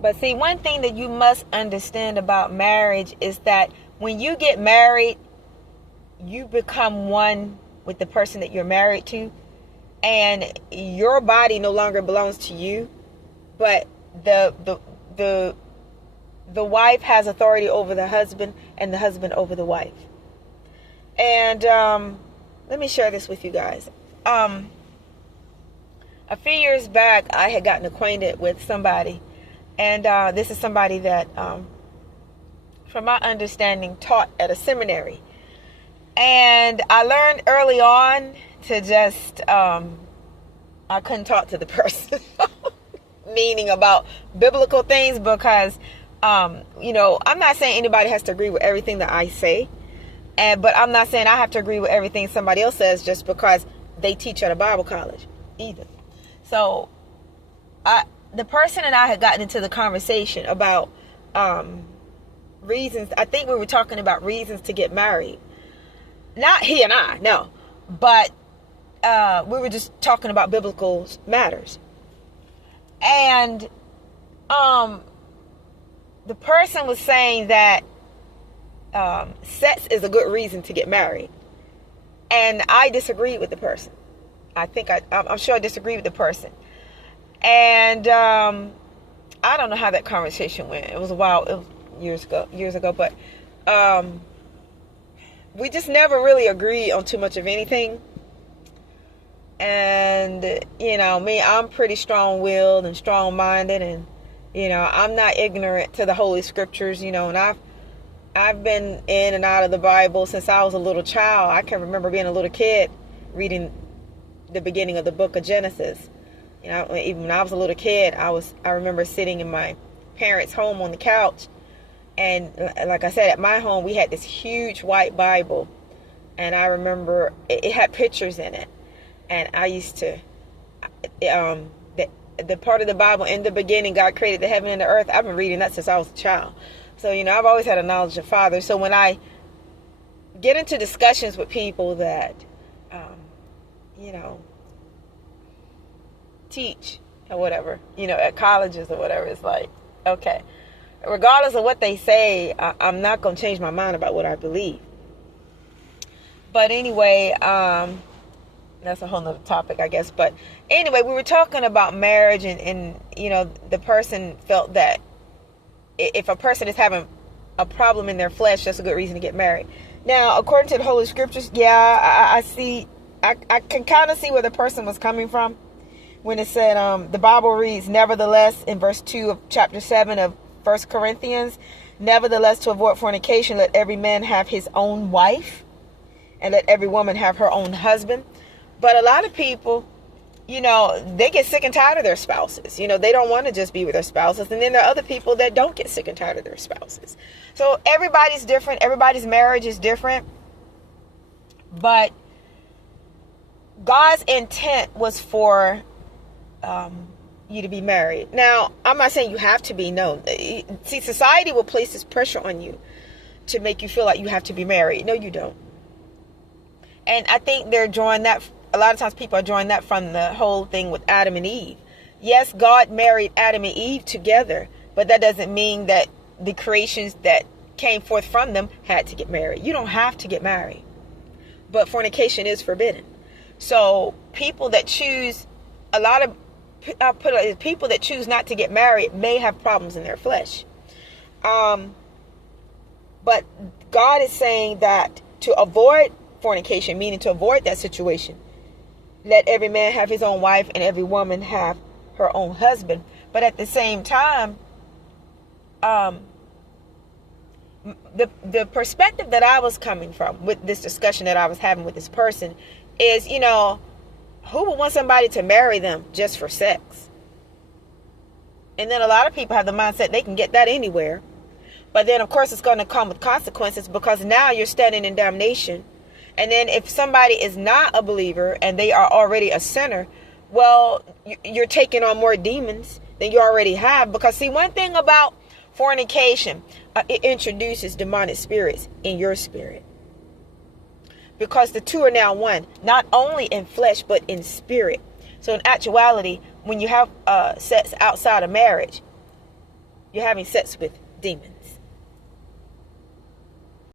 But see, one thing that you must understand about marriage is that when you get married, you become one with the person that you're married to, and your body no longer belongs to you, but the wife has authority over the husband, and the husband over the wife. And let me share this with you guys. A few years back, I had gotten acquainted with somebody, and this is somebody that, from my understanding, taught at a seminary. And I learned early on to just, I couldn't talk to the person, meaning about biblical things, because, I'm not saying anybody has to agree with everything that I say, but I'm not saying I have to agree with everything somebody else says just because they teach at a Bible college either. So, the person and I had gotten into the conversation about reasons. I think we were talking about reasons to get married. Not he and I, no. But we were just talking about biblical matters. And the person was saying that sex is a good reason to get married. And I disagreed with the person. I'm sure I disagreed with the person. And I don't know how that conversation went. It was a while, it was years ago, but we just never really agreed on too much of anything. And me, I'm pretty strong-willed and strong-minded, and I'm not ignorant to the Holy Scriptures, and I've been in and out of the Bible since I was a little child. I can remember being a little kid reading the beginning of the book of Genesis. Even when I was a little kid, I remember sitting in my parents' home on the couch, and like I said, at my home we had this huge white Bible, and I remember it had pictures in it, and I used to the part of the Bible, in the beginning God created the heaven and the earth. I've been reading that since I was a child, so I've always had a knowledge of Father. So when I get into discussions with people that teach or whatever, at colleges or whatever, it's like, okay, regardless of what they say, I'm not going to change my mind about what I believe. But anyway, that's a whole nother topic, I guess. But anyway, we were talking about marriage, and the person felt that if a person is having a problem in their flesh, that's a good reason to get married. Now, according to the Holy Scriptures, I can kind of see where the person was coming from when it said, the Bible reads, nevertheless, in verse 2 of chapter 7 of 1 Corinthians, nevertheless, to avoid fornication, let every man have his own wife, and let every woman have her own husband. But a lot of people, they get sick and tired of their spouses. They don't want to just be with their spouses. And then there are other people that don't get sick and tired of their spouses. So everybody's different. Everybody's marriage is different. But God's intent was for you to be married. Now, I'm not saying you have to be. No. See, society will place this pressure on you to make you feel like you have to be married. No, you don't. And I think they're drawing that. A lot of times people are drawing that from the whole thing with Adam and Eve. Yes, God married Adam and Eve together, but that doesn't mean that the creations that came forth from them had to get married. You don't have to get married, but fornication is forbidden. So people that choose, people that choose not to get married may have problems in their flesh. But God is saying that to avoid fornication, meaning to avoid that situation, let every man have his own wife and every woman have her own husband. But at the same time, the perspective that I was coming from with this discussion that I was having with this person is, who would want somebody to marry them just for sex? And then a lot of people have the mindset they can get that anywhere. But then, of course, it's going to come with consequences, because now you're standing in damnation. And then if somebody is not a believer and they are already a sinner, well, you're taking on more demons than you already have. Because see, one thing about fornication, it introduces demonic spirits in your spirit. Because the two are now one, not only in flesh, but in spirit. So in actuality, when you have sex outside of marriage, You're having sex with demons.